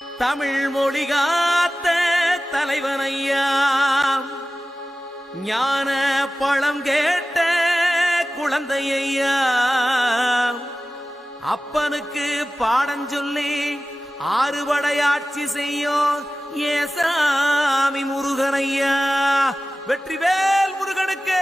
தமிழ் மொழி காத்த தலைவனையா, ஞான பழம் கேட்ட குழந்தையா, அப்பனுக்கு பாடம் சொல்லி ஆறுபடையாட்சி செய்யும் ஏசாமி முருகனையா. வெற்றிவேல் முருகனுக்கு.